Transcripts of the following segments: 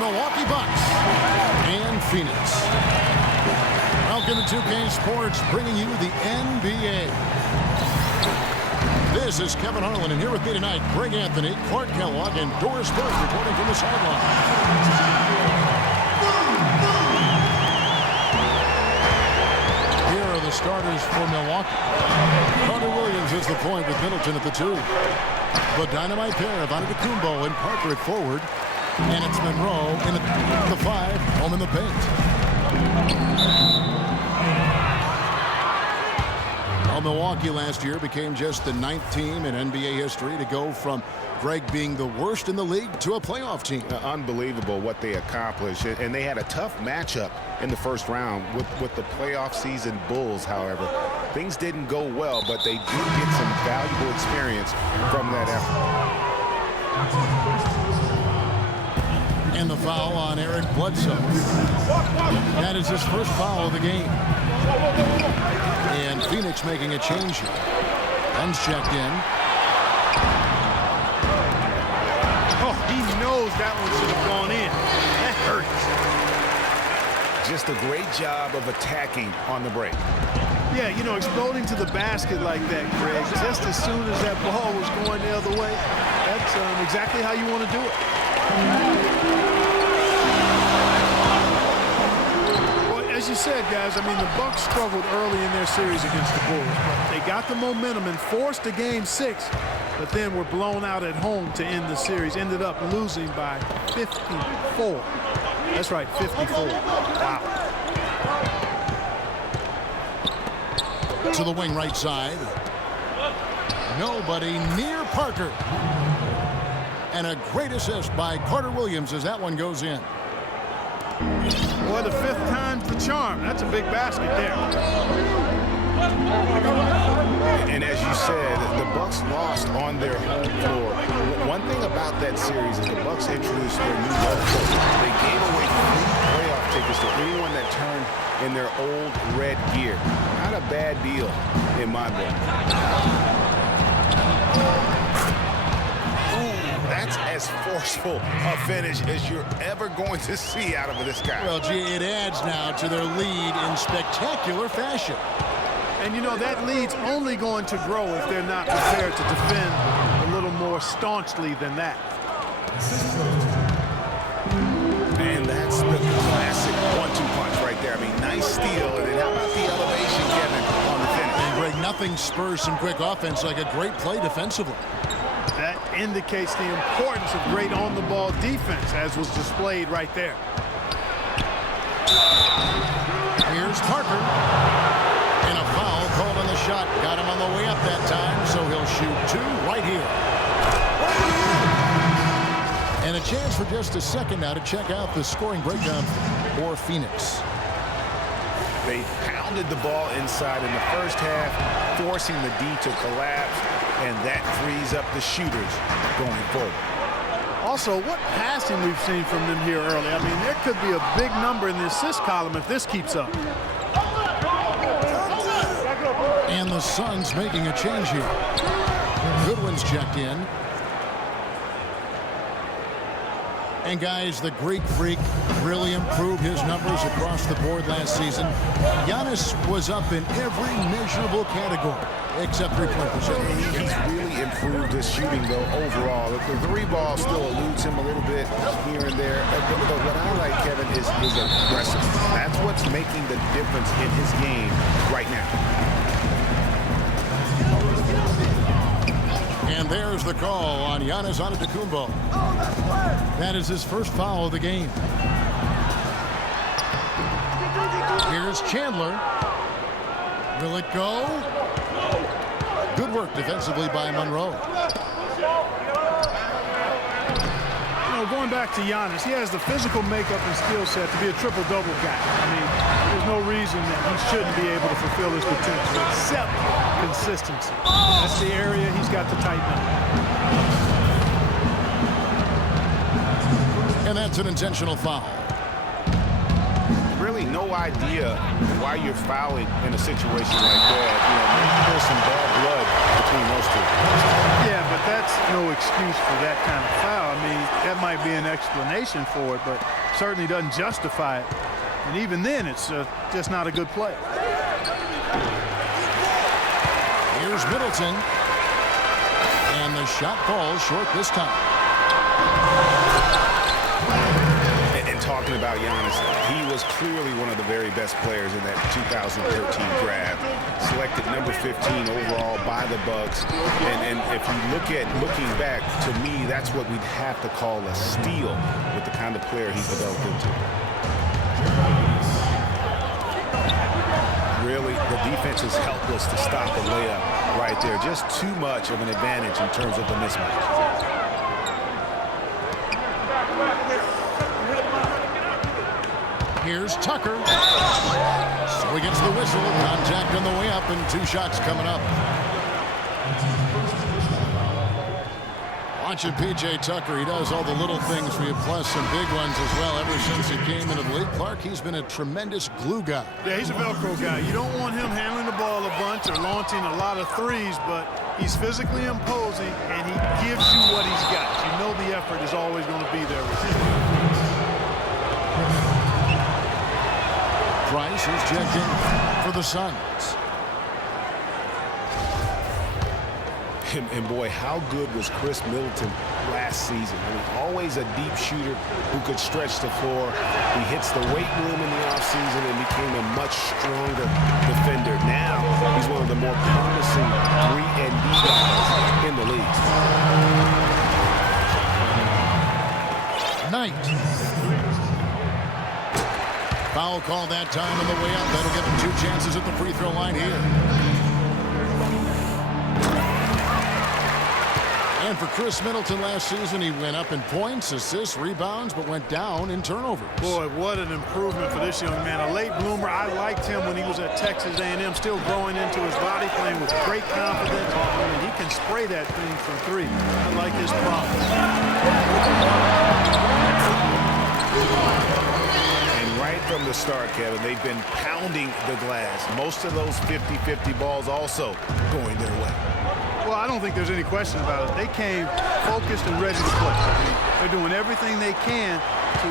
Milwaukee Bucks and Phoenix. Welcome to 2K Sports, bringing you the NBA. This is Kevin Harlan, and here with me tonight, Greg Anthony, Clark Kellogg, and Doris Burke reporting from the sideline. Here are the starters for Milwaukee. Carter Williams is the point with Middleton at the 2. The dynamite pair of Antetokounmpo and Parker at forward. And it's Monroe in the 5, home in the paint. Well, Milwaukee last year became just the 9th team in NBA history to go from Greg being the worst in the league to a playoff team. Unbelievable what they accomplished. And they had a tough matchup in the first round with the playoff season Bulls, however. Things didn't go well, but they did get some valuable experience from that effort. And the foul on Eric Bledsoe. That is his first foul of the game. And Phoenix making a change here. Guns checked in. Oh, he knows that one should have gone in. That hurts. Just a great job of attacking on the break. Yeah, you know, exploding to the basket like that, Greg, just as soon as that ball was going the other way, that's exactly how you want to do it. Well, as you said, guys, I mean, the Bucks struggled early in their series against the Bulls, but they got the momentum and forced a game 6, but then were blown out at home to end the series. Ended up losing by 54. That's right, 54. Wow. To the wing right side. Nobody near Parker. And a great assist by Carter Williams as that one goes in. Boy, the 5th time's the charm. That's a big basket there. And as you said, the Bucks lost on their home floor. One thing about that series is the Bucks introduced their new logo. They gave away free playoff tickets to anyone that turned in their old red gear. Not a bad deal in my book. That's as forceful a finish as you're ever going to see out of this guy. Well, gee, it adds now to their lead in spectacular fashion. And, you know, that lead's only going to grow if they're not prepared to defend a little more staunchly than that. And that's the classic 1-2 punch right there. I mean, nice steal. And then how about the elevation, Kevin, on the finish? And, Greg, nothing spurs some quick offense like a great play defensively. That indicates the importance of great on-the-ball defense, as was displayed right there. Here's Parker. And a foul called on the shot. Got him on the way up that time, so he'll shoot 2 right here. And a chance for just a second now to check out the scoring breakdown for Phoenix. They pounded the ball inside in the first half, forcing the D to collapse. And that frees up the shooters going forward. Also, what passing we've seen from them here early. I mean, there could be a big number in the assist column if this keeps up. And the Suns making a change here. Goodwin's checked in. And guys, the Greek Freak really improved his numbers across the board last season. Giannis was up in every measurable category except three-point percentage. He's really improved his shooting, though, overall. The 3-ball still eludes him a little bit here and there. But what I like, Kevin, is his aggressiveness. That's what's making the difference in his game right now. And there's the call on Giannis Antetokounmpo. That is his first foul of the game. Here's Chandler. Will it go? Good work defensively by Monroe. You know, going back to Giannis, he has the physical makeup and skill set to be a triple-double guy. I mean, there's no reason that he shouldn't be able to fulfill his potential except consistency. That's the area he's got to tighten up. And that's an intentional foul. Really no no idea why you're fouling in a situation like that. You know, maybe there's some bad blood between those two. Yeah, but that's no excuse for that kind of foul. I mean, that might be an explanation for it, but certainly doesn't justify it. And even then, it's just not a good play. Here's Middleton. And the shot falls short this time. And talking about Giannis, he was clearly one of the very best players in that 2013 draft. Selected number 15 overall by the Bucks. And if you looking back, to me, that's what we'd have to call a steal with the kind of player he's developed into. Really, the defense is helpless to stop a layup right there. Just too much of an advantage in terms of the mismatch. Here's Tucker. So he gets the whistle. Contact on the way up and 2 shots coming up. Watching P.J. Tucker, he does all the little things for you, plus some big ones as well. Ever since he came into the league, Clark, he's been a tremendous glue guy. Yeah, he's a Velcro guy. You don't want him handling the ball a bunch or launching a lot of threes, but he's physically imposing, and he gives you what he's got. You know the effort is always going to be there with him. Price is checked in for the Suns. And boy, how good was Chris Middleton last season? I mean, always a deep shooter who could stretch the floor. He hits the weight room in the offseason and became a much stronger defender. Now, he's one of the more promising 3-and-D guys in the league. Knight. Foul call that time on the way up. That'll give him 2 chances at the free throw line here. And for Chris Middleton last season, he went up in points, assists, rebounds, but went down in turnovers. Boy, what an improvement for this young man. A late bloomer. I liked him when he was at Texas A&M, still growing into his body, playing with great confidence. And he can spray that thing from 3. I like his problem. Right from the start, Kevin, they've been pounding the glass. Most of those 50-50 balls also going their way. Well, I don't think there's any question about it. They came focused and ready to play. They're doing everything they can to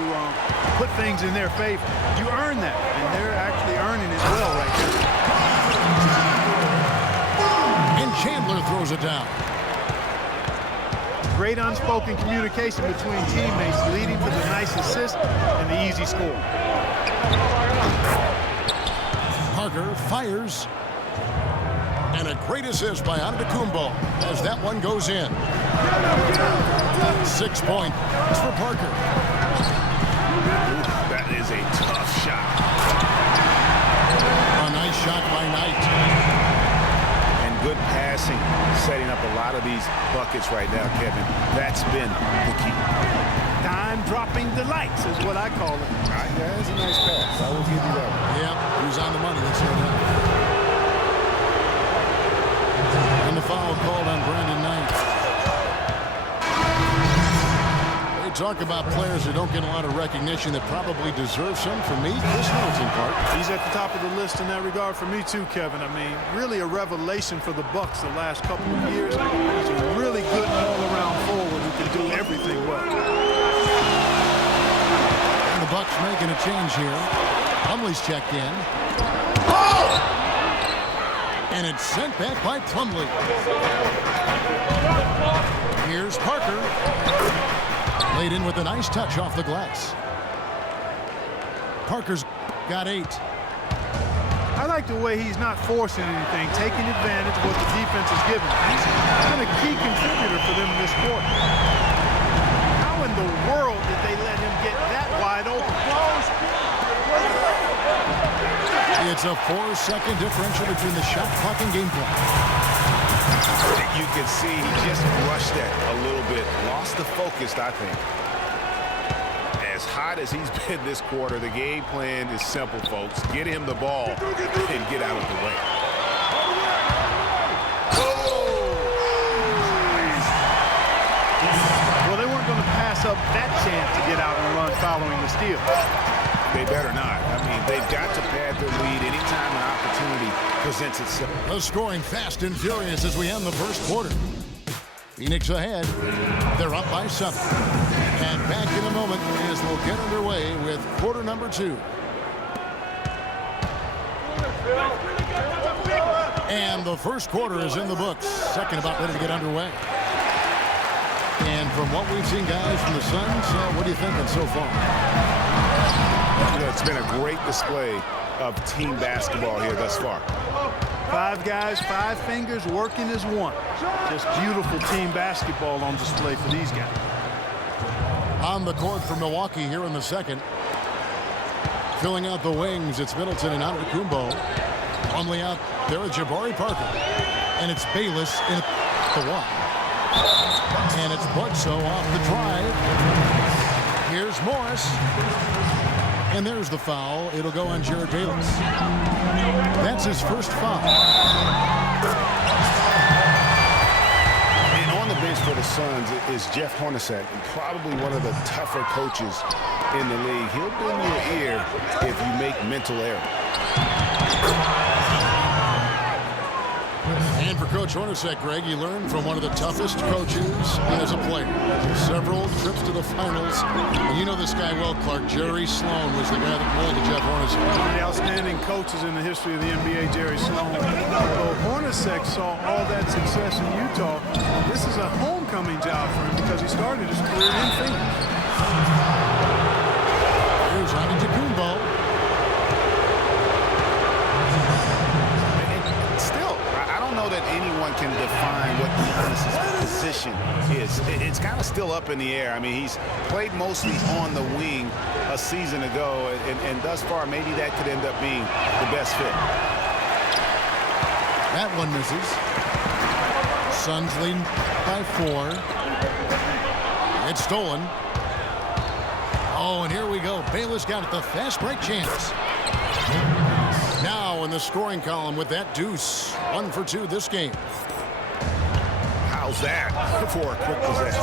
put things in their favor. You earn that, and they're actually earning it well right now. And Chandler throws it down. Great unspoken communication between teammates, leading to the nice assist and the easy score. Parker fires. And a great assist by Antetokounmpo as that one goes in. 6 points for Parker. Ooh, that is a tough shot. A nice shot by Knight. And good passing, setting up a lot of these buckets right now, Kevin. That's been the key. Time-dropping delights is what I call it. All right, that's a nice pass. I will give you that one. Yeah, he was on the money. Let's hear that. And the foul called on Brandon Knight. We talk about players who don't get a lot of recognition that probably deserve some. For me, Chris Middleton, Clark. He's at the top of the list in that regard for me too, Kevin. I mean, really a revelation for the Bucks the last couple of years. He's a really good all-around forward who can do everything well. And the Bucks making a change here. Plumlee's checked in. And it's sent back by Plumlee. Here's Parker. Laid in with a nice touch off the glass. Parker's got 8. I like the way he's not forcing anything, taking advantage of what the defense is giving. He's been a key contributor for them in this quarter. How in the world did they let him get that wide open? It's a 4-second differential between the shot clock and game clock. You can see he just rushed that a little bit. Lost the focus, I think. As hot as he's been this quarter, the game plan is simple, folks. Get him the ball and get out of the way. Well, they weren't going to pass up that chance to get out and run following the steal. They better not. I mean, they've got presents itself. The scoring fast and furious as we end the first quarter. Phoenix ahead. They're up by 7. And back in a moment as we'll get underway with quarter number 2. And the first quarter is in the books. Second about ready to get underway. And from what we've seen, guys, from the Suns, what are you thinking so far? You know, it's been a great display of team basketball here thus far. 5 guys, 5 fingers working as one. Just beautiful team basketball on display for these guys. On the court for Milwaukee here in the second. Filling out the wings, it's Middleton and Antetokounmpo. Only out there is Jabari Parker. And it's Bayless in the 1. And it's Bledsoe off the drive. Here's Morris. And there's the foul. It'll go on Jared Bayless. That's his first foul. And on the bench for the Suns is Jeff Hornacek, probably one of the tougher coaches in the league. He'll bend your ear if you make mental errors. And for Coach Hornacek, Greg, he learned from one of the toughest coaches as a player. Several trips to the finals. And you know this guy well, Clark. Jerry Sloan was the guy that molded Jeff Hornacek. One of the outstanding coaches in the history of the NBA, Jerry Sloan. Although Hornacek saw all that success in Utah, this is a homecoming job for him because he started his career in Phoenix. Here's Antetokounmpo. That anyone can define what Giannis's position is. It's kind of still up in the air. I mean, he's played mostly on the wing a season ago, and thus far, maybe that could end up being the best fit. That one misses. Suns lead by 4. It's stolen. Oh, and here we go. Bayless got it, the fast break chance. Now in the scoring column with that deuce. 1 for 2 this game. How's that for a quick possession?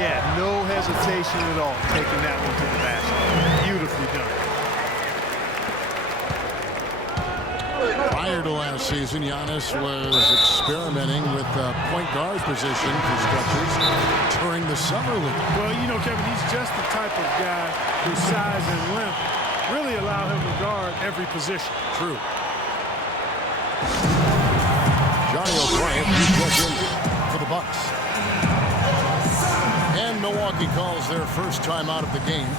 Yeah, no hesitation at all taking that one to the basket. Beautifully done. Prior to last season, Giannis was experimenting with the point guard position for stretches during the summer league. Well, you know, Kevin, he's just the type of guy whose size and length really allow him to guard every position. True. Johnny O'Brien checks in for the Bucks. And Milwaukee calls their first time out of the game.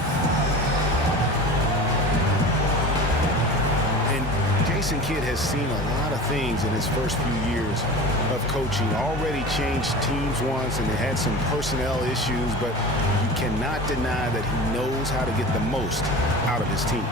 And Jason Kidd has seen a lot of things in his first few years of coaching. Already changed teams once, and they had some personnel issues, but you cannot deny that he knows how to get the most out of his team.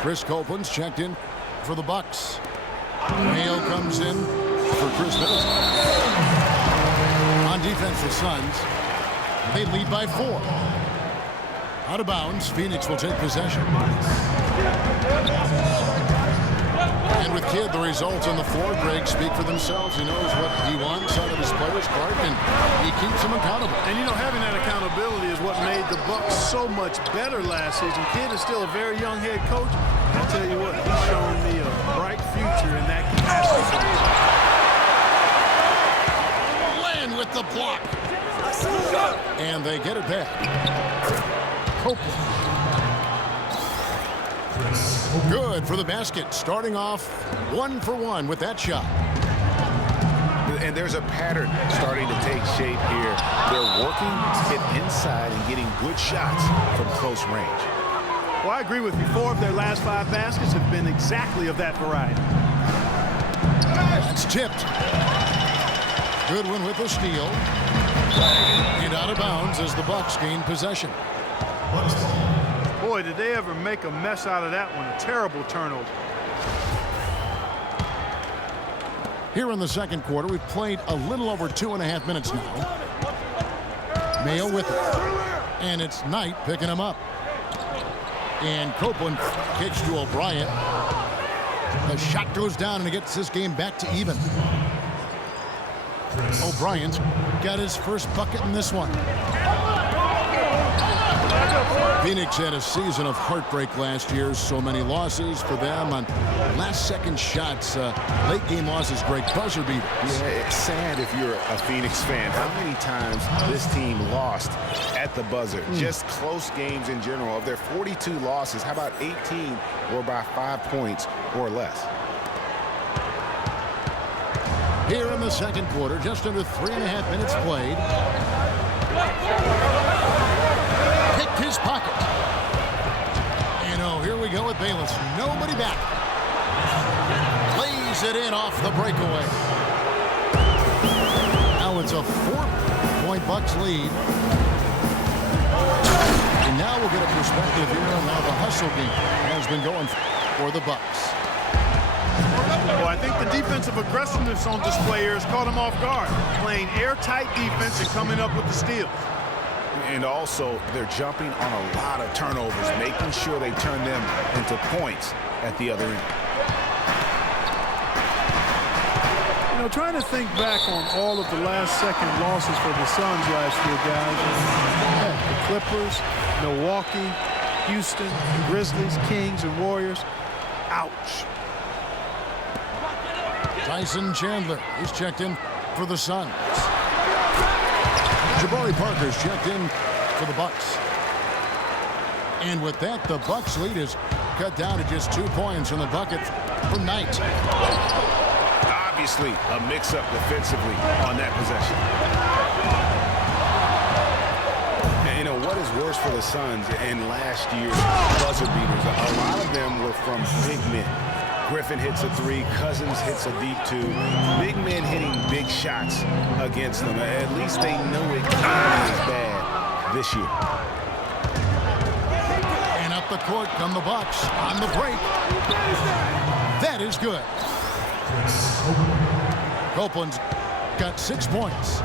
Chris Copeland's checked in for the Bucks. Mayo comes in for Chris Middleton. On defense for Suns, they lead by 4. Out of bounds, Phoenix will take possession. And with Kidd, the results on the floor, Greg, speak for themselves. He knows what he wants out of his players, Clark, and he keeps them accountable. And, you know, having that accountability is what made the Bucks so much better last season. Kidd is still a very young head coach. I'll tell you what, he's shown me a bright future in that capacity. Land with the block. And they get it back. Copeland. Good for the basket. Starting off 1 for 1 with that shot. And there's a pattern starting to take shape here. They're working it inside and getting good shots from close range. Well, I agree with you. 4 of their last 5 baskets have been exactly of that variety. It's tipped. Goodwin with the steal. And out of bounds as the Bucks gain possession. Boy, did they ever make a mess out of that one. A terrible turnover. Here in the second quarter, we've played a little over 2.5 minutes now. Mayo with it. And it's Knight picking him up. And Copeland kicks to O'Brien. The shot goes down and it gets this game back to even. O'Brien's got his first bucket in this one. Phoenix had a season of heartbreak last year. So many losses for them on last-second shots. Late-game losses, great buzzer beaters. Yeah, it's sad if you're a Phoenix fan. How many times this team lost at the buzzer? Just close games in general. Of their 42 losses, how about 18 were by 5 points or less? Here in the second quarter, just under 3.5 minutes played. Picked his pocket. And oh, here we go with Bayless. Nobody back. Plays it in off the breakaway. Now it's a 4-point Bucks lead. And now we'll get a perspective here on how the hustle game has been going for the Bucks. Well, I think the defensive aggressiveness on display here has caught them off guard. Playing airtight defense and coming up with the steals. And also, they're jumping on a lot of turnovers, making sure they turn them into points at the other end. You know, trying to think back on all of the last-second losses for the Suns last year, guys. The Clippers, Milwaukee, Houston, Grizzlies, Kings, and Warriors. Ouch. Tyson Chandler is checked in for the Suns. Jabari Parker's checked in for the Bucks. And with that, the Bucks lead is cut down to just 2 points in the bucket from Knight. Obviously, a mix-up defensively on that possession. And, you know, what is worse for the Suns in last year's buzzer beaters? A lot of them were from big men. Griffin hits a 3, Cousins hits a deep 2. Big men hitting big shots against them. At least they know it can't be as bad this year. And up the court come the Bucks on the break. That is good. Copeland's got 6 points.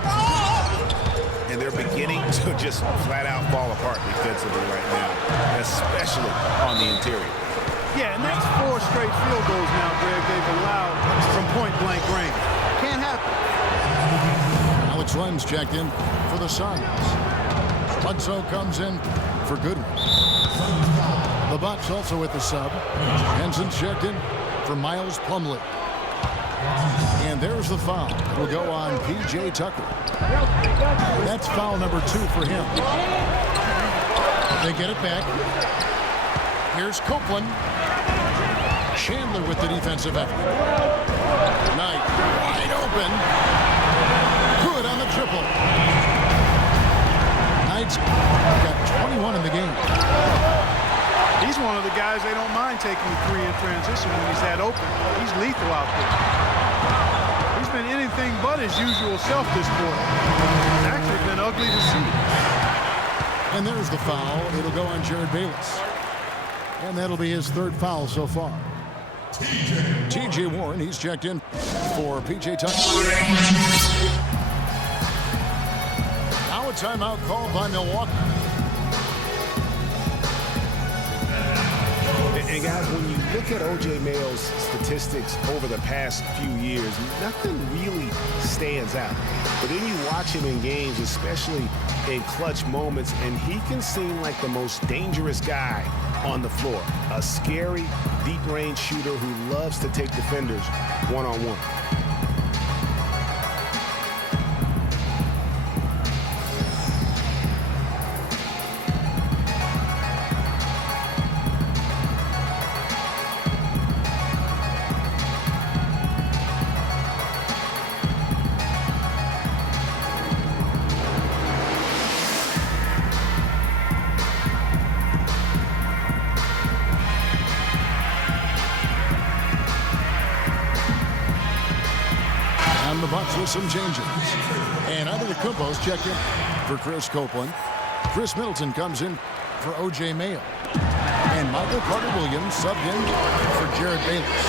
And they're beginning to just flat out fall apart defensively right now, especially on the interior. Yeah, and that's 4 straight field goals now, Greg, they've allowed from point-blank range. Can't happen. Alex Len's checked in for the Suns. Bledsoe comes in for Goodwin. The Bucks also with the sub. Henson's checked in for Miles Plumlee. And there's the foul. It will go on P.J. Tucker. That's foul number 2 for him. They get it back. Here's Copeland. Chandler with the defensive effort. Knight wide open. Good on the triple. Knight's got 21 in the game. He's one of the guys they don't mind taking the 3 in transition when he's that open. He's lethal out there. He's been anything but his usual self this quarter. It's actually been ugly to see. And there's the foul. It'll go on Jared Bayless. And that'll be his 3rd foul so far. T.J. Warren, he's checked in for P.J. Tucker. Now a timeout called by Milwaukee. And guys, when you look at O.J. Mayo's statistics over the past few years, nothing really stands out. But then you watch him in games, especially in clutch moments, and he can seem like the most dangerous guy on the floor. A scary, deep-range shooter who loves to take defenders one-on-one. with some changes. And Antetokounmpo's checked in for Chris Copeland. Chris Middleton comes in for O.J. Mayo. And Michael Carter-Williams subbed in for Jared Bayless.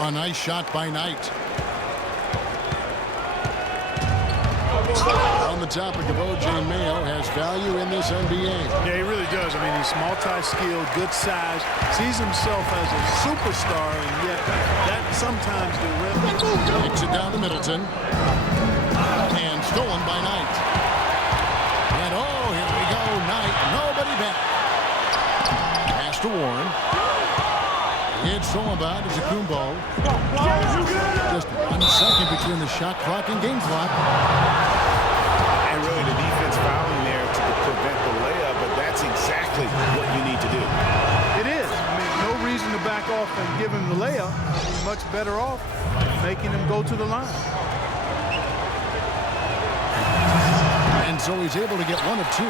A nice shot by Knight. On the topic of O.J. Mayo, has value in this NBA. Yeah, he really does. I mean, he's multi-skilled, good size, sees himself as a superstar, and yet that sometimes the Kicks it down to Middleton. And stolen by Knight. And oh, here we go, Knight. Nobody back. Pass to Warren. It's stolen by Teamup. Just 1 second between the shot clock and game clock. And really the defense fouling there to prevent the layup, but that's exactly what you need to do. It is. I mean, no reason to back off and give him the layup. He's much better off making him go to the line. And so he's able to get 1 of 2.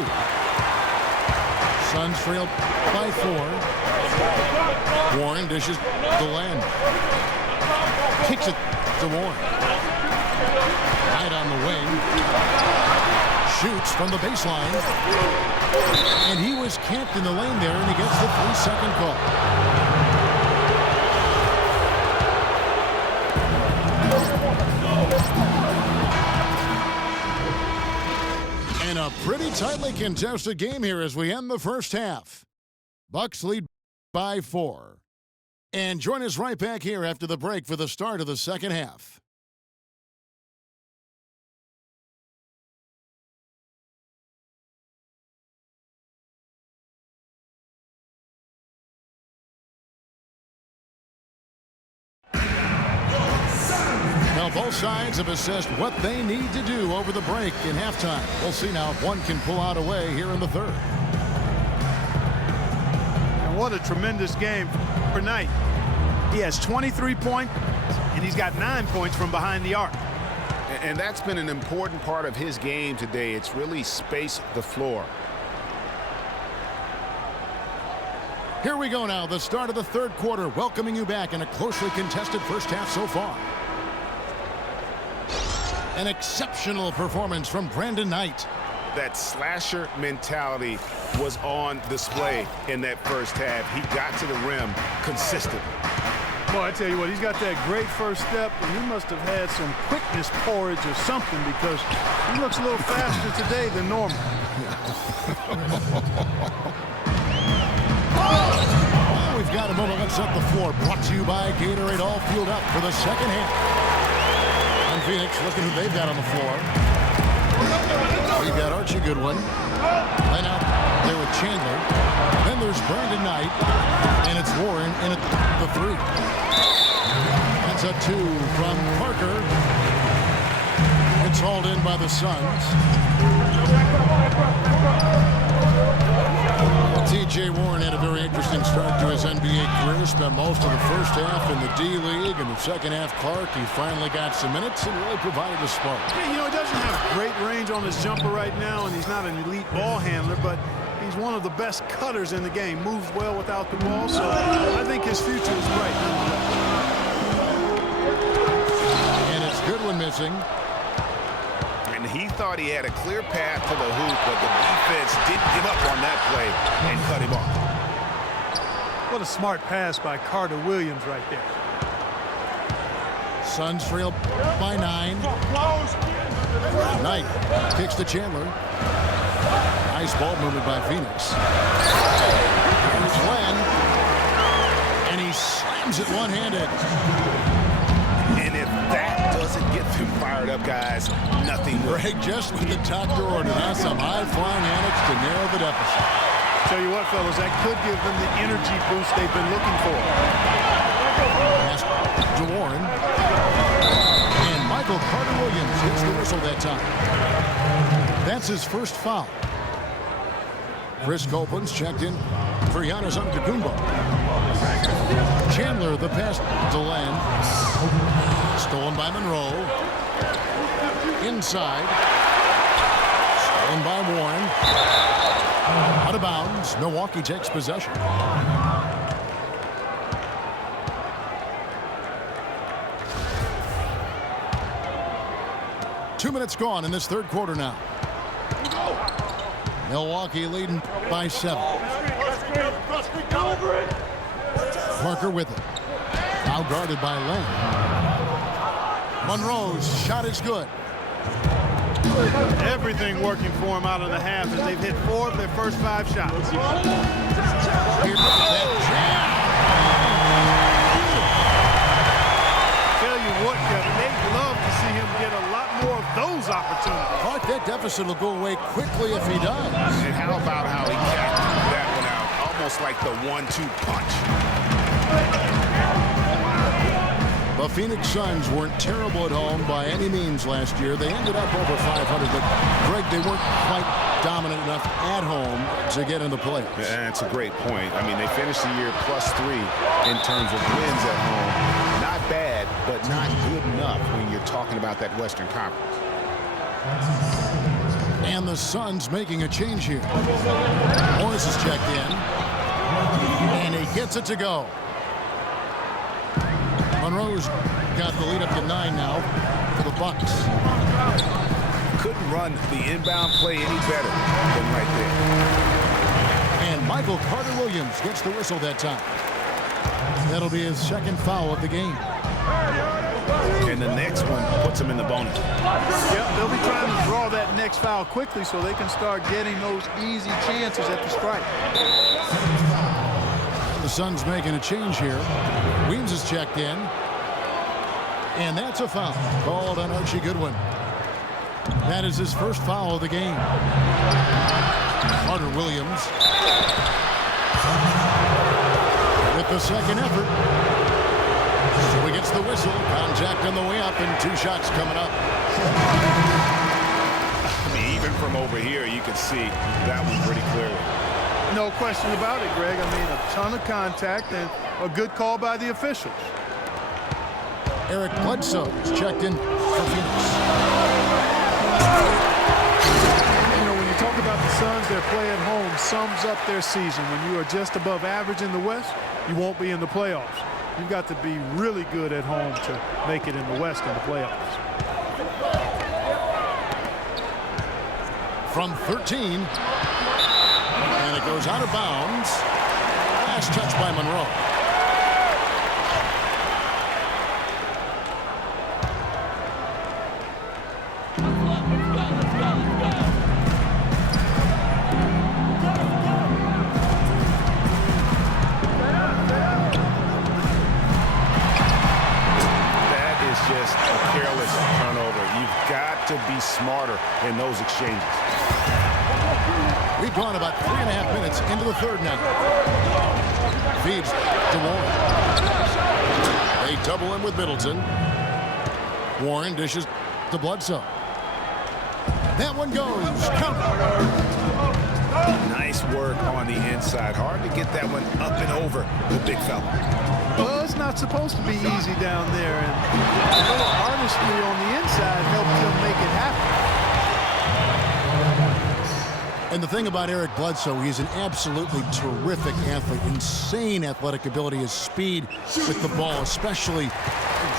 Suns trail by 4. Warren dishes the land. Kicks it to Warren. Knight on the wing. Shoots from the baseline. And he was camped in the lane there, and he gets the 3-second call. And a pretty tightly contested game here as we end the first half. Bucks lead by 4. And join us right back here after the break for the start of the second half. Now both sides have assessed what they need to do over the break in halftime. We'll see now if one can pull out a way here in the third. And what a tremendous game for Knight. He has 23 points, and he's got 9 points from behind the arc. And that's been an important part of his game today. It's really spaced the floor. Here we go now, the start of the third quarter, welcoming you back in a closely contested first half so far. An exceptional performance from Brandon Knight. That slasher mentality was on display in that first half. He got to the rim consistently. Boy, I tell you what, he's got that great first step, and he must have had some quickness porridge or something because he looks a little faster today than normal. Oh, we've got a moment. Let's set the floor. Brought to you by Gatorade. All fueled up for the second half. And Phoenix, look at who they've got on the floor. We've got Archie Goodwin. Line out there with Chandler. Then there's Brandon Knight. And it's Warren in at the 3. That's a 2 from Parker. It's hauled in by the Suns. T.J. Warren had a very interesting start to his NBA career. Spent most of the first half in the D-League. In the second half, Clark, he finally got some minutes and really provided a spark. Yeah, you know, he doesn't have great range on his jumper right now, and he's not an elite ball handler, but he's one of the best cutters in the game. Moves well without the ball, so I think his future is bright nonetheless. And it's Goodwin missing. And he thought he had a clear path to the hoop, but the defense didn't give up on that play and cut him off. What a smart pass by Carter-Williams right there. Suns trail by 9. Knight kicks to Chandler. Nice ball movement by Phoenix. Here's Len. And he slams it one-handed. And if that doesn't get them fired up, guys, nothing will. Greg just with the doctor order. Now some high-flying antics to narrow the deficit. Tell you what, fellas, that could give them the energy boost they've been looking for. Pass to Warren. And Michael Carter-Williams hits the whistle that time. That's his first foul. Chris Copeland's checked in for Giannis Antetokounmpo. Chandler, the pass to Land. Stolen by Monroe. Inside. Stolen by Warren. Out of bounds. Milwaukee takes possession. 2 minutes gone in this third quarter now. Milwaukee leading by 7. Parker with it. Now guarded by Len. Monroe's shot is good. Everything working for him out of the half as they've hit 4 of their first 5 shots. Here's that jam. Tell you what, Kevin, they'd love to see him get a lot more of those opportunities. Clark, that deficit will go away quickly if he does. And how about how he capped that one out? Almost like the 1-2 punch. The Phoenix Suns weren't terrible at home by any means last year. They ended up over 500, but Greg, they weren't quite dominant enough at home to get in the playoffs. That's a great point. I mean, they finished the year +3 in terms of wins at home. Not bad, but not good enough when you're talking about that Western Conference. And the Suns making a change here. Morris is checked in, and he gets it to go. Monroe's got the lead up to 9 now for the Bucks. Couldn't run the inbound play any better than right there. And Michael Carter-Williams gets the whistle that time. That'll be his second foul of the game. And the next one puts him in the bonus. Yep, they'll be trying to draw that next foul quickly so they can start getting those easy chances at the strike. The Suns making a change here. Weems is checked in. And that's a foul called on Archie Goodwin. That is his first foul of the game. Carter-Williams with the second effort. So he gets the whistle. Contact on the way up and 2 shots coming up. I mean, even from over here, you can see that one pretty clearly. No question about it, Greg. I mean, a ton of contact and a good call by the officials. Eric Bledsoe is checked in for Phoenix. You know, when you talk about the Suns, their play at home sums up their season. When you are just above average in the West, you won't be in the playoffs. You've got to be really good at home to make it in the West in the playoffs. From 13. And it goes out of bounds. Last touch by Monroe. That is just a careless turnover. You've got to be smarter in those exchanges. We've gone about 3.5 minutes into the third now. Feeds to Warren. They double him with Middleton. Warren dishes to Bledsoe. That one goes. Counter. Nice work on the inside. Hard to get that one up and over the big fella. Well, it's not supposed to be easy down there, and a little artistry on the inside helped him make it happen. And the thing about Eric Bledsoe, he's an absolutely terrific athlete. Insane athletic ability, his speed with the ball, especially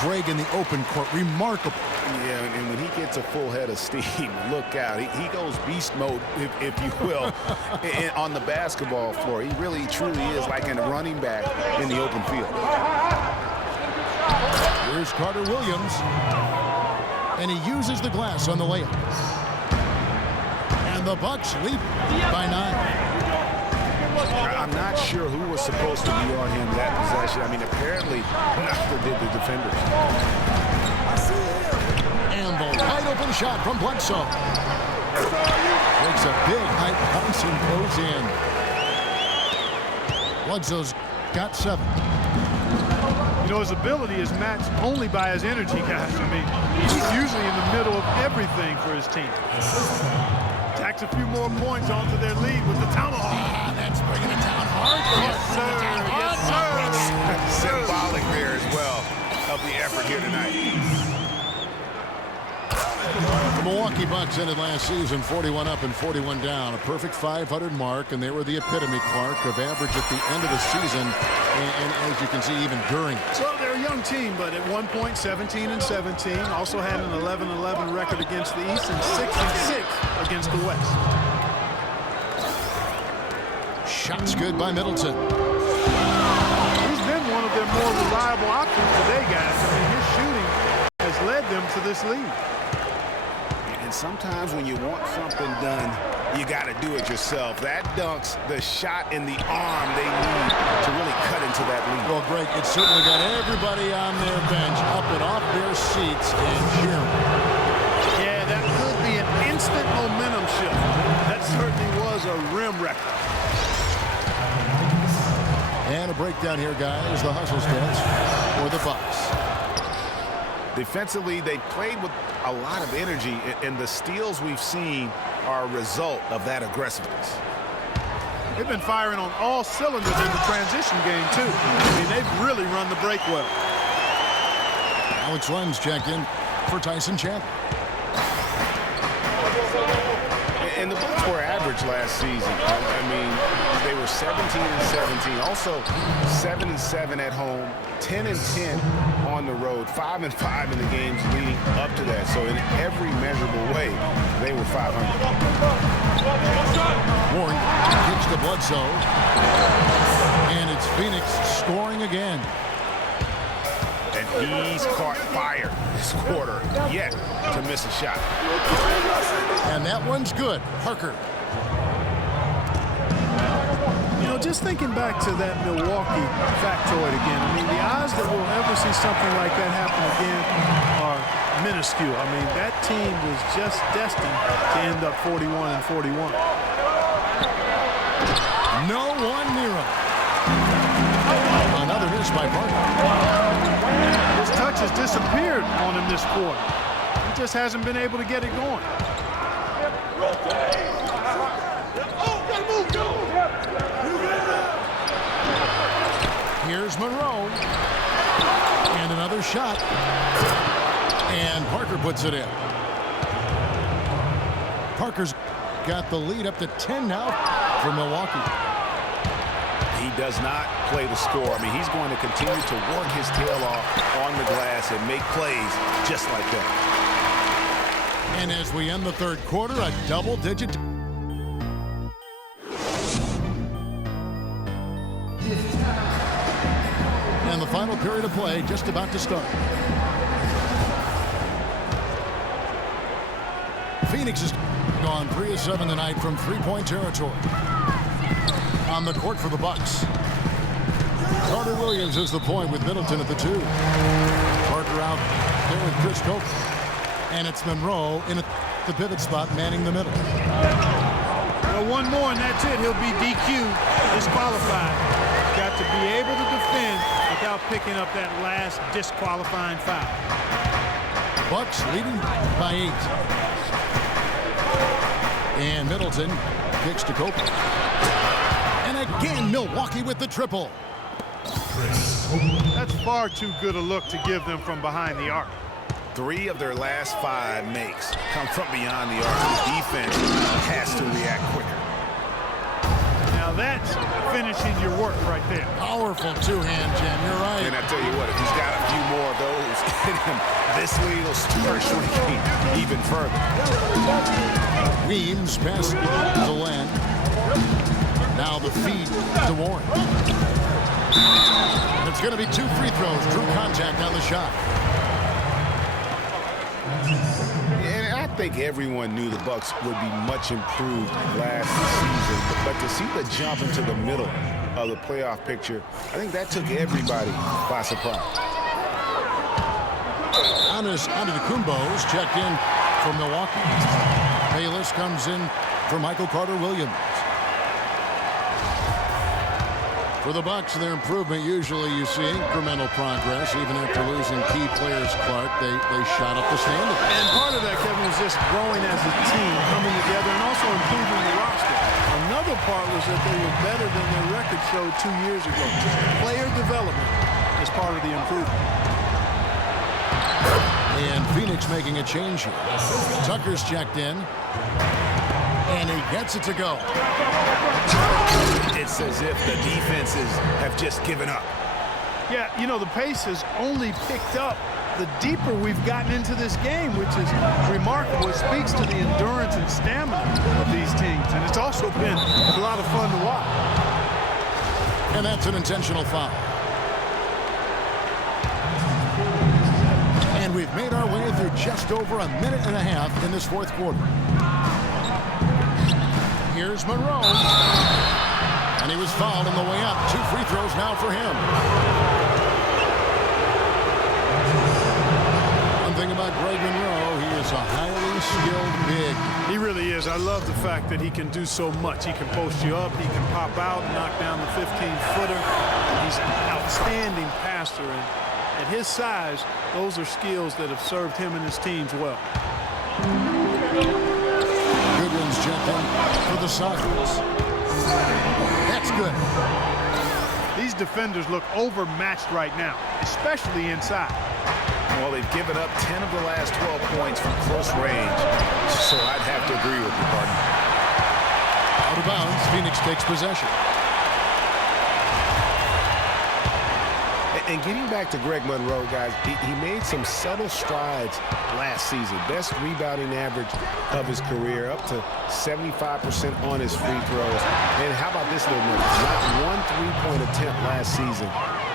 Greg in the open court. Remarkable. Yeah, and when he gets a full head of steam, look out. He goes beast mode, if you will, on the basketball floor. He really, truly is like a running back in the open field. Here's Carter-Williams. And he uses the glass on the layup. And the Bucks lead by 9. I'm not sure who was supposed to be on him that possession. I mean, apparently, neither did the defenders. And the wide open shot from Bledsoe. Takes a big high bounce and goes in. Bledsoe's got 7. You know, his ability is matched only by his energy, guys. I mean, he's usually in the middle of everything for his team. Tacks a few more points onto their lead with the tomahawk. That's bringing it down hard. Yes, sir. Yes, sir. Symbolic there as well of the effort here tonight. Milwaukee Bucks ended last season 41 up and 41 down, a perfect 500 mark, and they were the epitome, Clark, of average at the end of the season, and as you can see, even during. So they're a young team, but at one point 17-17, also had an 11-11 record against the East and 6-6 against the West. Shots good by Middleton. He's been one of their more reliable options today, guys. I mean, his shooting has led them to this lead. And sometimes when you want something done, you got to do it yourself. That dunks the shot in the arm they need to really cut into that lead. Well, Greg, it certainly got everybody on their bench up and off their seats and cheering. Yeah, that could be an instant momentum shift. That certainly was a rim record. And a breakdown here, guys. The hustle stats for the Bucks. Defensively, they played with a lot of energy, and the steals we've seen are a result of that aggressiveness. They've been firing on all cylinders in the transition game, too. I mean, they've really run the break well. Alex Lenz checked in for Tyson Chandler. And the Bucks were average last season. I mean, they were 17-17. Also, 7-7 at home, 10-10 on the road, 5-5 in the games leading up to that. So in every measurable way, they were 500. Warren kicks to Bledsoe. And it's Phoenix scoring again. And he's caught fire this quarter yet to miss a shot. And that one's good. Parker. You know, just thinking back to that Milwaukee factoid again, I mean, the odds that we'll ever see something like that happen again are minuscule. I mean, that team was just destined to end up 41-41. No one near him. Another miss by Parker. His touch has disappeared on him this quarter. He just hasn't been able to get it going. Here's Monroe. And another shot. And Parker puts it in. Parker's got the lead up to 10 now for Milwaukee. He does not play the score. I mean, he's going to continue to work his tail off on the glass and make plays just like that. And as we end the third quarter, a double-digit. And the final period of play just about to start. Phoenix has gone 3 of 7 tonight from three-point territory. On the court for the Bucks. Carter Williams is the point with Middleton at the 2. Parker out there with Chris Coker. And it's Monroe in the pivot spot, manning the middle. Well, one more and that's it. He'll be DQ'd, disqualified. Got to be able to defend without picking up that last disqualifying foul. Bucks leading by 8. And Middleton kicks to Coker. And again, Milwaukee with the triple. That's far too good a look to give them from behind the arc. 3 of their last 5 makes come from beyond the arc. The defense has to react quicker. Now that's finishing your work right there. Powerful two-hand jam. You're right. And I tell you what, if he's got a few more of those in him, this lead will start shrinking even further. Weems passes to Len. Now the feed to Warren. It's going to be 2 free throws. Drew contact on the shot. And I think everyone knew the Bucks would be much improved last season, but to see the jump into the middle of the playoff picture, I think that took everybody by surprise. Antetokounmpo's checked in for Milwaukee. Bayless comes in for Michael Carter Williams. For the Bucks, their improvement, usually you see incremental progress. Even after losing key players, Clark, they shot up the standings. And part of that, Kevin, was just growing as a team, coming together, and also improving the roster. Another part was that they were better than their record showed 2 years ago. Just player development is part of the improvement. And Phoenix making a change here. Tucker's checked in. And he gets it to go. It's as if the defenses have just given up. Yeah, you know, the pace has only picked up the deeper we've gotten into this game, which is remarkable. It speaks to the endurance and stamina of these teams. And it's also been a lot of fun to watch. And that's an intentional foul. And we've made our way through just over a minute and a half in this fourth quarter. Here's Monroe. And he was fouled on the way up. 2 free throws now for him. One thing about Greg Monroe, he is a highly skilled big. He really is. I love the fact that he can do so much. He can post you up, he can pop out and knock down the 15-footer. He's an outstanding passer, and at his size, those are skills that have served him and his teams well. Goodwin's checked in for the Sockers. That's good. These defenders look overmatched right now, especially inside. Well, they've given up 10 of the last 12 points from close range, so I'd have to agree with you, partner. Out of bounds, Phoenix takes possession. And getting back to Greg Monroe, guys, he made some subtle strides last season. Best rebounding average of his career, up to 75% on his free throws. And how about this little number? Not one three-point attempt last season.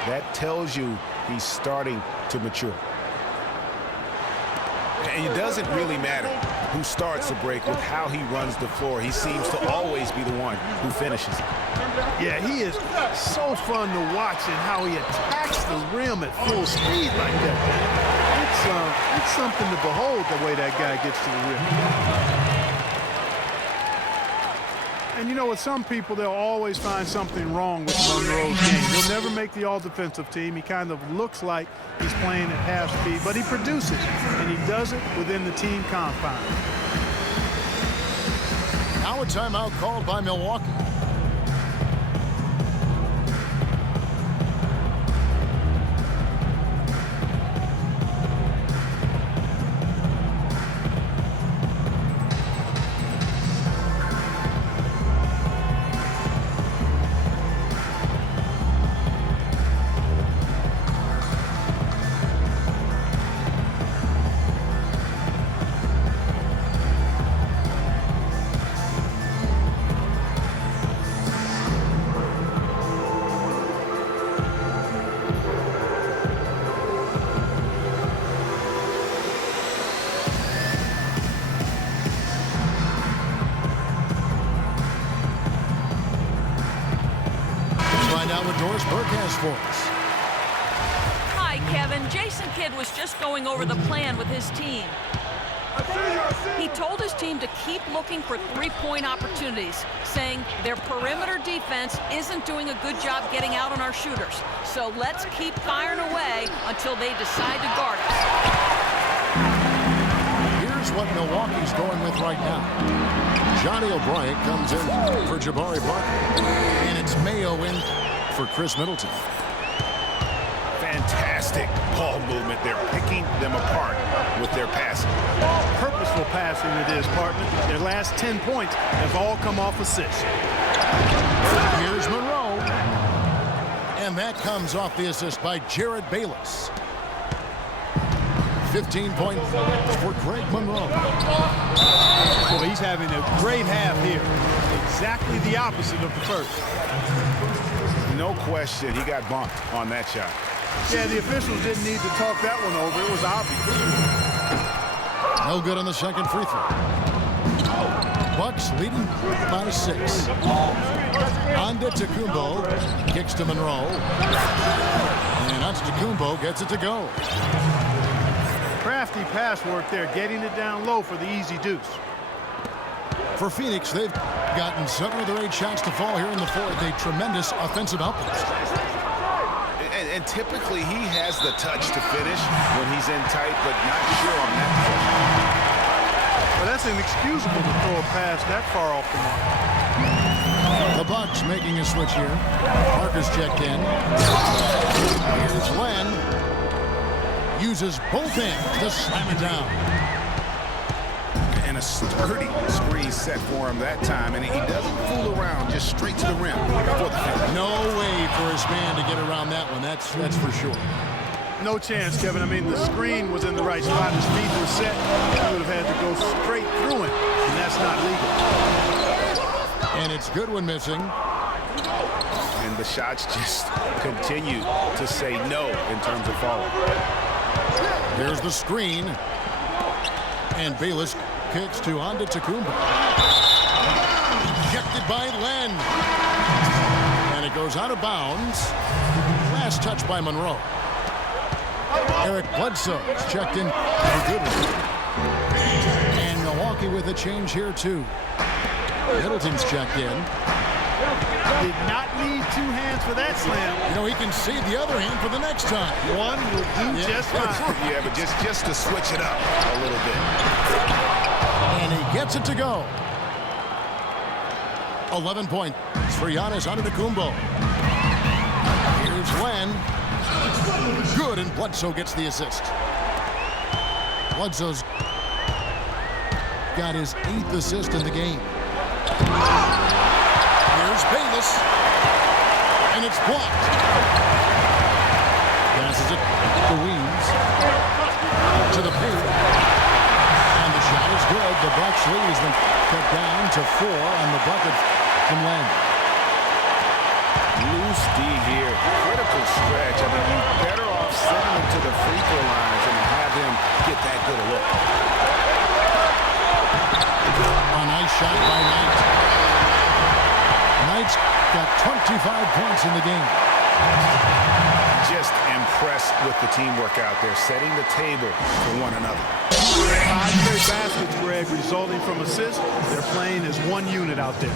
That tells you he's starting to mature. And it doesn't really matter who starts the break with how he runs the floor. He seems to always be the one who finishes it. Yeah, he is so fun to watch and how he attacks the rim at full speed like that. It's something to behold the way that guy gets to the rim. And you know, with some people, they'll always find something wrong with Monroe's game. He'll never make the all-defensive team. He kind of looks like he's playing at half speed, but he produces, and he does it within the team confines. Now a timeout called by Milwaukee. Hi, Kevin. Jason Kidd was just going over the plan with his team. He told his team to keep looking for three-point opportunities, saying their perimeter defense isn't doing a good job getting out on our shooters. So let's keep firing away until they decide to guard us. Here's what Milwaukee's going with right now. Johnny O'Brien comes in for Jabari Parker. And it's Mayo in for Chris Middleton. Fantastic ball movement. They're picking them apart with their passing. Purposeful passing it is, partner. Their last 10 points have all come off assists. Here's Monroe. And that comes off the assist by Jared Bayless. 15 points for Greg Monroe. Well, he's having a great half here. Exactly the opposite of the first. No question, he got bumped on that shot. Yeah, the officials didn't need to talk that one over. It was obvious. No good on the second free throw. Bucks leading by 6. Antetokounmpo kicks to Monroe. And Antetokounmpo gets it to go. Crafty pass work there, getting it down low for the easy deuce. For Phoenix, they've gotten 7 of their 8 shots to fall here in the fourth. A tremendous offensive outburst. And typically he has the touch to finish when he's in tight, but not sure on that possession. Well, that's inexcusable to throw a pass that far off the mark. The Bucks making a switch here. Parker's checked in. Here's Len. uses both hands to slam it down. And a sturdy screen set for him that time, and he doesn't fool around, just straight to the rim for the finish. No way for his man to get around that one. That's for sure. No chance, Kevin. I mean, the screen was in the right spot. His feet were set. He would have had to go straight through it, and that's not legal. And it's good when missing. And the shots just continue to say no in terms of falling. There's the screen. And Bayless kicks to Antetokounmpo. Ejected by Len. And it goes out of bounds. Last touch by Monroe. Eric Bledsoe is checked in for good one. And Milwaukee with a change here too. Middleton's checked in. Did not need two hands for that slam. You know, he can see the other hand for the next time. One will do just fine. Yeah, but just to switch it up a little bit. And he gets it to go. 11 points for Giannis Antetokounmpo. Here's Len. Good, and Bledsoe gets the assist. Bledsoe's got his 8th assist in the game. Here's Bayless. And it's blocked. Passes it to Weems. To the paint. And the shot is good. The Bucks lead has been cut down to 4 on the bucket from Len. Loose D here. Critical stretch. I mean, you better off sending him to the free throw lines and have him get that good a look. A nice shot by Knight. Knight's got 25 points in the game. Just impressed with the teamwork out there, setting the table for one another. 5 straight baskets, Greg, resulting from assists. They're playing as one unit out there.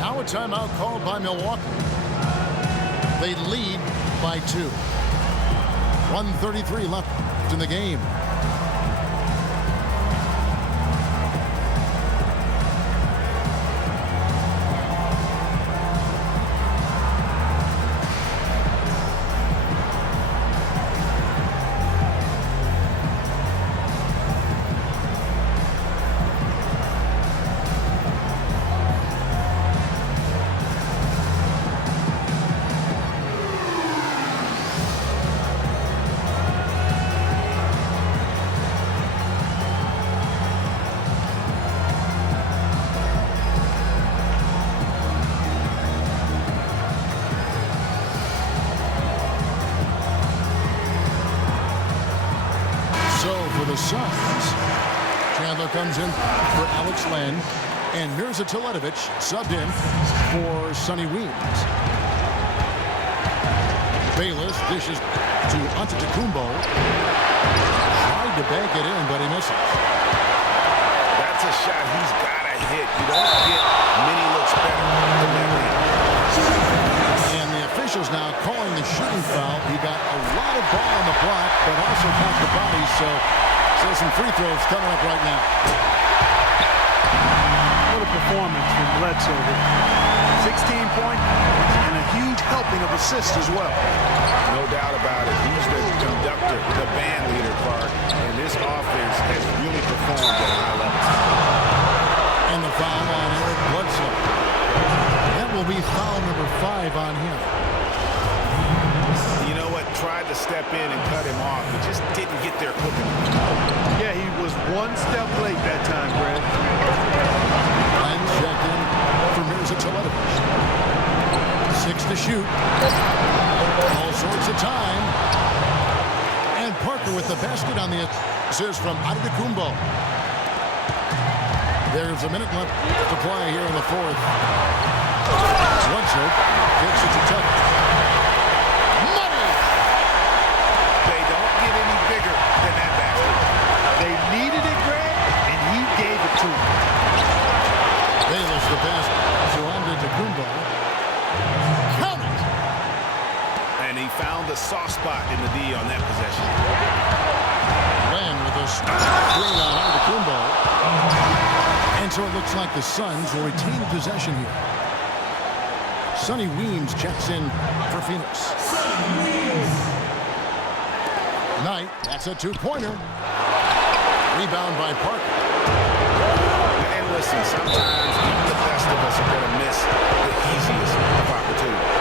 Now a timeout called by Milwaukee. They lead by 2. 1:33 left in the game. Suns. Chandler comes in for Alex Len, and Mirza Teletovic subbed in for Sonny Weems. Bayless dishes to Antetokounmpo. Tried to bank it in, but he misses. That's a shot he's got to hit. You don't get many looks better than that. And the officials now calling the shooting foul. He got a lot of ball on the block, but also caught the body, so some free throws coming up right now. What a performance from Bledsoe here. 16 points and a huge helping of assists as well. No doubt about it. He's the conductor, the band leader, Clark, and this offense has really performed at a high level. And the foul on Eric Bledsoe. That will be foul number 5 on him. You know what? Tried to step in and cut him off, but just didn't get there quick enough. Yeah, he was one step late that time, Greg. And checked in for Mirza Teletovic. 6 to shoot. All sorts of time. And Parker with the basket on the assist from Antetokounmpo. There's a minute left to play here in the 4th. Bledsoe kicks it to Tucker. Money! They don't get any bigger than that basket. They needed it, Greg, and he gave it to him. Bayless the pass to Antetokounmpo. Count it! And he found the soft spot in the D on that possession. Len with a screen on Antetokounmpo. And so it looks like the Suns will retain possession here. Sonny Weems checks in for Phoenix. Knight, that's a two-pointer. Rebound by Parker. And listen, sometimes even the best of us are going to miss the easiest of opportunities.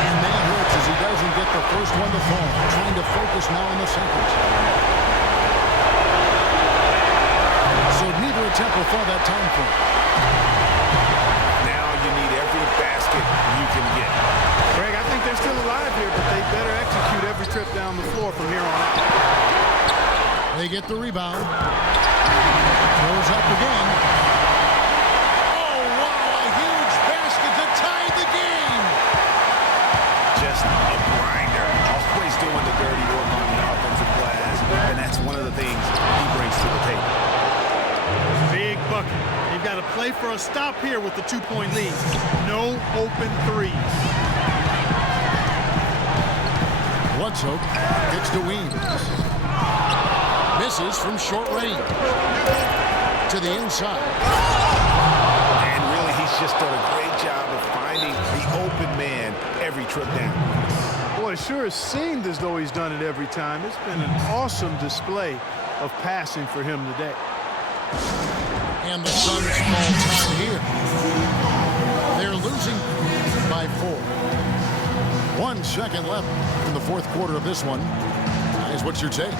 And that hurts as he doesn't get the first one to fall. Trying to focus now on the second. So neither attempt will fall that time for him. Now you need every basket you can get. Greg, I think they're still alive here, but they better execute every trip down the floor from here on out. They get the rebound. Throws up again. Oh, wow, a huge basket to tie the game. Just a grinder. Always doing the dirty work on the offensive glass. And that's one of the things he brings to the table. Big bucket. They've got to play for a stop here with the 2-point lead. No open threes. Bledsoe gets to Weems. Misses from short range. To the inside. And really, he's just done a great job of finding the open man every trip down. Boy, it sure has seemed as though he's done it every time. It's been an awesome display of passing for him today. And the Suns fall tied here. They're losing by 4. 1 second left in the fourth quarter of this one. Guys, what's your take?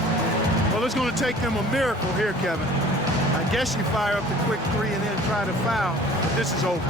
Well, it's going to take them a miracle here, Kevin. I guess you fire up the quick three and then try to foul, but this is over.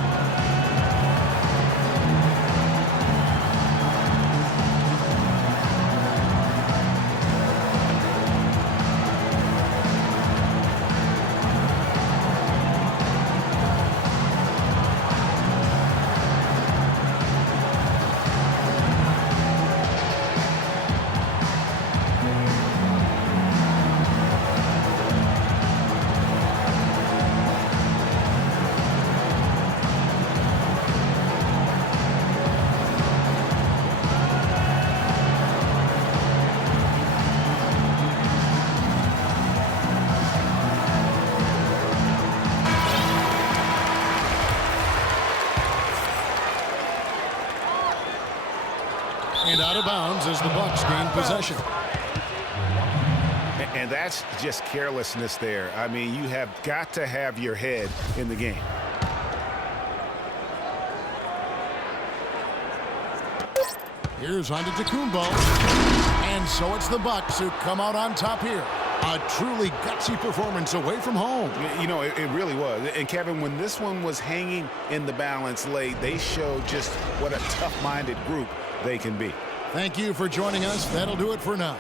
And out of bounds as the Bucks gain possession. And that's just carelessness there. I mean, you have got to have your head in the game. Here's Antetokounmpo. And so it's the Bucks who come out on top here. A truly gutsy performance away from home. You know, it really was. And, Kevin, when this one was hanging in the balance late, they showed just what a tough-minded group they can be. Thank you for joining us. That'll do it for now.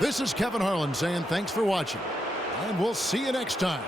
This is Kevin Harlan saying thanks for watching. And we'll see you next time.